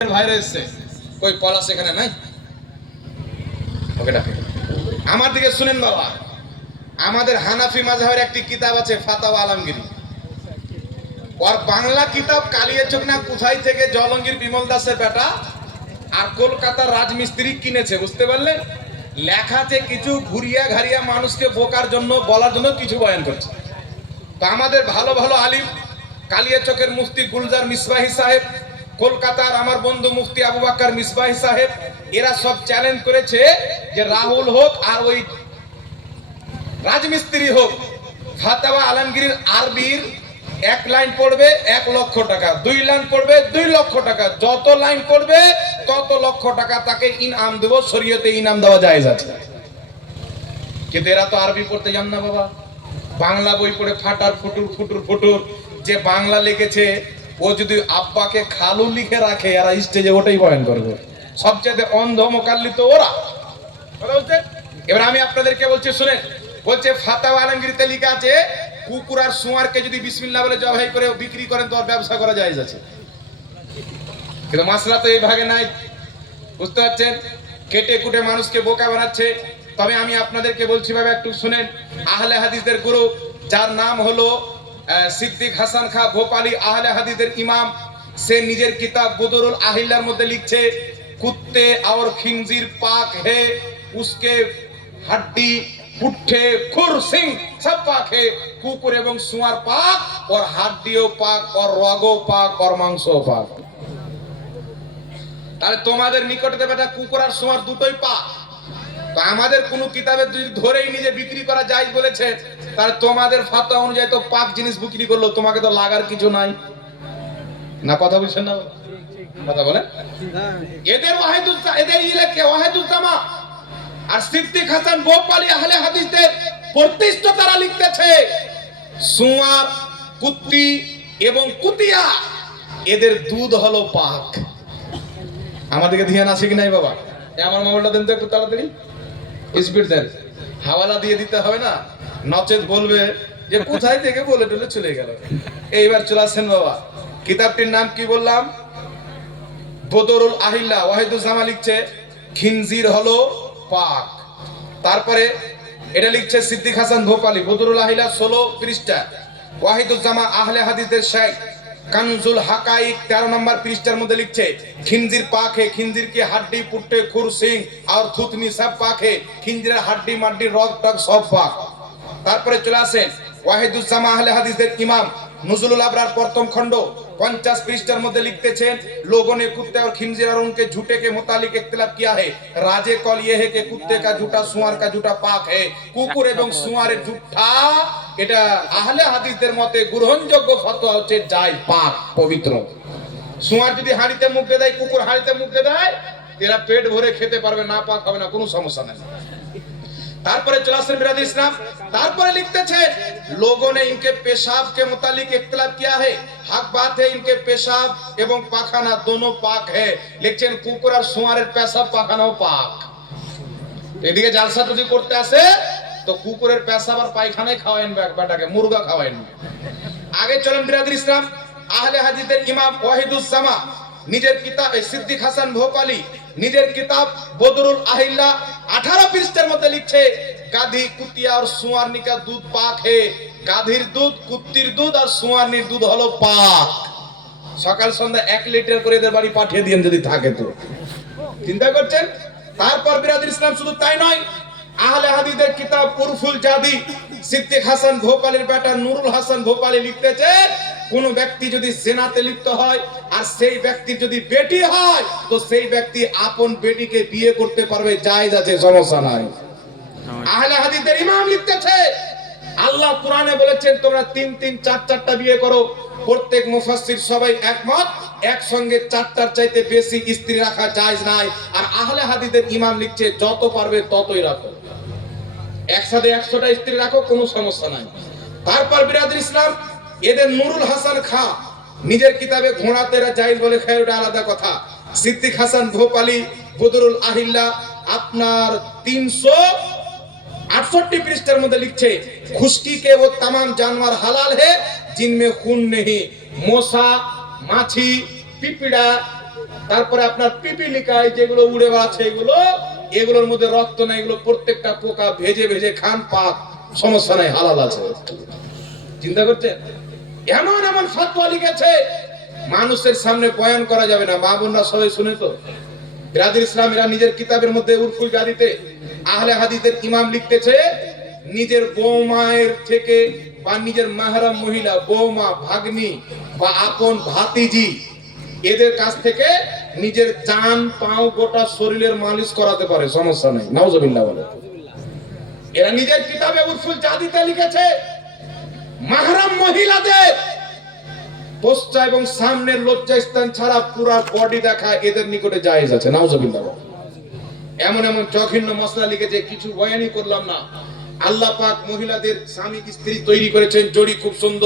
কই পলাশ এখানে নাই, ওকে ডাকে। আমার দিকে শুনেন বাবা, আমাদের হানাফি মাযহাবের একটি কিতাব আছে ফাতাওয়া আলমগীর, ওর বাংলা কিতাব কালিয়াচক না কোথায় থেকে জলঙ্গির বিমল দাসের বেটা আর কলকাতার রাজমিস্ত্রি কিনেছে, বুঝতে পারলেন? লেখাতে কিছু ঘুরিয়া ঘারিয়া মানুষকে বোকার জন্য বলার জন্য কিছু বয়ান করছে। তো আমাদের ভালো ভালো আলিম, কালিয়াচকের মুফতি গুলজার মিসবাহি সাহেব, কলকাতার আমার বন্ধু মুফতি আবু বকর মিসবাহি সাহেব, এরা সব চ্যালেঞ্জ করেছে যে রাহুল হোক আর ওই রাজমিস্ত্রি হোক, ফাতাওয়া আলমগীর আরবির 1 লাইন পড়বে 1 লক্ষ টাকা, 2 লাইন পড়বে 2 লক্ষ টাকা, যত লাইন পড়বে তত লক্ষ টাকা তাকে ইনাম দেব। শরীয়তে ইনাম দেওয়া জায়েজ আছে, কিন্তু এরা তো আরবি পড়তে জান না বাবা। বাংলা বই পড়ে ফাটার ফুটুর ফুটুর ফুটুর, যে বাংলা লিখেছে ও যদি আব্বাকে খালু লিখে রাখে, এরা স্টেজে ওটাই বয়ান করবে। সবচেয়ে অন্ধ মোকাল্লিদ ওরা, কথা বলছে। এবার আমি আপনাদেরকে বলছি শুনেন, বলছে ফাতাওয়া আলমগীরতে লেখা আছে কুকুর আর শুয়ারকে যদি বিসমিল্লাহ বলে জবাই করে বিক্রি করেন তো আর ব্যবসা করা জায়েজ আছে, কিন্তু মাসলা তো এই ভাগে নাই, বুঝতে পারছেন? কেটে কুটে মানুষকে বোকা বানাচ্ছে। তবে আমি আপনাদেরকে বলছি ভাবে একটু শুনেন, আহলে হাদিসদের গুরু যার নাম হলো সিদ্দিক হাসান খাঁ ভোপালী, আহলে হাদিসদের ইমাম, সে নিজের কিতাব বদরুল আহিল্লার মধ্যে লিখছে কুত্তে और खिंजीर पाक है, उसके हड्डी पुट्ठे खुर सिंह सब पाक है, কুকুর এবং শুয়ার পাক, और হাড্ডিও পাক, और রগও পাক, और মাংসও পাক। তাহলে তোমাদের নিকটে বেটা কুকুর আর শুয়ার দুটোই পাক। তো আমাদের কোন কিতাবে যদি ধরেই নিজে বিক্রি করা জায়েজ বলেছে, তাহলে তোমাদের ফাতোয়া অনুযায়ী তো পাক জিনিস বিক্রি করলো, তোমাকে তো লাগার কিছু নাই না। কথা বলছেন না? কথা বলেন। এদের এদের ইলাকে ওয়াহিদুজ্জামা আর সিদ্দিক হাসান ভোপালী আহলে হাদিসদের প্রতিষ্ঠিত তারা লিখতেছে শুয়ার, কুত্তি এবং কুতিয়া এদের দুধ হলো পাক। আমাদেরকে ধ্যান আছে কি নাই বাবা? আমার মোবাইলটা দেন তো একটু তাড়াতাড়ি, স্পিড দেন, হাওয়ালা দিয়ে দিতে হবে না, নচেত বলবে যে কোথায় থেকে বলে টলে চলে গেল। এইবার চলে আসেন বাবা, কিতাবটির নাম কি বললাম? বদরুল আহিল্লা। ওয়াহিদুজ্জামা লিখছে খিনজির হলো পাক। তারপরে এটা লিখছে সিদ্দিক হাসান ভোপালী, বদরুল আহিল্লা 16 পৃষ্ঠা। ওয়াহিদুজ্জামা আহলে হাদিসদের শেখ কানজুল হাকাইক 13 নম্বর পৃষ্ঠার মধ্যে লিখছে खिंजीर पाक है, खिंजीर की हड्डी पुट्टे खुर सिंह और थुतनी सब पाक है, खिंजीर हड्डी मड्डी रग टग सब पाक। তারপরে চলে আসেন ওয়াহিদুজ্জামা আহলে হাদিসদের ইমাম নুজুলুল আবরার প্রথম খণ্ড 50 পৃষ্ঠার মধ্যে লিখতেছেন लोगों ने कुत्ते और खिंजीर और उनके झूठे के मुतालिक इख्तिलाफ किया है, राजे कौल ये है कि कुत्ते का झूठा सुअर का झूठा पाक है, কুকুর এবং শুয়ারের ঝুঠা এটা আহলে হাদিসদের মতে গ্রহণযোগ্য ফতোয়া হচ্ছে জায়েজ, পাক, পবিত্র। শুয়ার যদি হাঁড়িতে মুখ দেয়, কুকুর হাঁড়িতে মুখ দেয়, এরা পেট ভরে খেতে পারবে, না পাক হবে না, কোনো সমস্যা নাই। তারপরে চলে আসেন বিরাদ ইসলাম, তারপরে লিখতেছে लोगों ने इनके पेशाब के मुतालिक इख्तिलाफ किया है, हक बात है इनके पेशाब এবং পাখানা दोनों पाक है, লিখছেন কুকুর আর শুয়ারের পেশাব পাখানাও পাক। এদিকে জালসা যদি করতে আসে তো কুকুরের পেশাব আর পায়খানায় খাওয়ায়েন বেটাকে, মুরগা খাওয়ায়েন। আগে চলেন বিরাদ ইসলাম, আহলে হাদিসদের ইমাম ওয়াহিদুজ্জামা নিজের কিতাব সিদ্দিক হাসান ভোপালী নিজের কিতাব বদরুল আহিল্লা 18 পৃষ্ঠার মধ্যে লিখছে গাধি কুতিয়া আর শুয়ারনি কা দুধ পাক হে, গাধির দুধ, কুত্তির দুধ আর শুয়ারনির দুধ হলো পাক। সকাল সন্ধ্যা 1 লিটার করে এদের বাড়ি পাঠিয়ে দিন যদি থাকে তো, চিন্তা করছেন? তারপর বিরাদুল ইসলাম শুধু তাই নয়, আহলে হাদিসদের কিতাব উরফুল জাদি সিদ্দিক হাসান ভোপালীর বেটা নুরুল হাসান ভোপালী লিখতেছে কোন ব্যক্তি যদি জিনাতে লিপ্ত হয় আর সেই ব্যক্তির যদি বেটি হয় তো সেই ব্যক্তি আপন বেটিকে বিয়ে করতে পারবে, জায়েজ আছে, সমস্যা নাই। আহলে হাদিসদের ইমাম লিখতেছে আল্লাহ কোরআনে বলেছেন তোমরা 3 4টা বিয়ে করো। প্রত্যেক মুফাসসির সবাই একমত, একসঙ্গে 4টার চাইতে বেশি স্ত্রী রাখা জায়েজ নাই। আর আহলে হাদিসদের ইমাম লিখছে যত পারবে ততই রাখো, একসাথে 100টা স্ত্রী রাখো, কোনো সমস্যা নাই। তারপর বিরাদুল ইসলাম এদের নুরুল হাসান খাঁ নিজের কিতাবে ঘোড়াতেরা জায়েজ বলে খায়, ওটা আলাদা কথা। সিদ্দিক হাসান ভোপালী বদরুল আহিল্লা আপনার 368 পৃষ্ঠার মধ্যে লিখছে খুশকি কে वो तमाम जानवर हलाल है जिनमें खून नहीं, মশা, মাছি, পিঁপড়া, তারপরে আপনার পিপিলিকায় যেগুলো উড়ে বেড়াচ্ছে এগুলোর মধ্যে রক্ত নাই, এগুলো প্রত্যেকটা পোকা ভেজে ভেজে খান, পাক, সমস্যা নাই, হালাল আছে। চিন্তা করছেন? এমন এমন ফতোয়া লিখেছে মানুষের সামনে বয়ান করা যাবে না। মা বোনরা সবাই শুনে তো। বিরাদর ইসলামীরা নিজের কিতাবের মধ্যে উরফুল জারিতে আহলে হাদিসের ইমাম লিখতেছে, নিজের বৌমায়ের থেকে বা নিজের মাহরাম মহিলা, বৌমা, ভাগ্নি বা আপন ভাতিজি, এদের কাছ থেকে নিজের জান, পাও, গোটা শরীরের মালিশ করাতে পারে, সমস্যা নেই। নাউজুবিল্লাহ বলে। এরা নিজের কিতাবে উরফুল জারিতে লিখেছে, মাহরাম মহিলাদের পশ্চা এবং সামনের লজ্জা স্থান ছাড়া পুরা বডি দেখা এদের নিকটে জায়েজ আছে। নাউজুবিল্লাহ। এমন এমন জঘন্য মশলা লিখেছে, কিছু বয়ানই করলাম না। আল্লাহ পাক মহিলাদের স্বামী স্ত্রী তৈরি করেছেন, জড়ি খুব সুন্দর।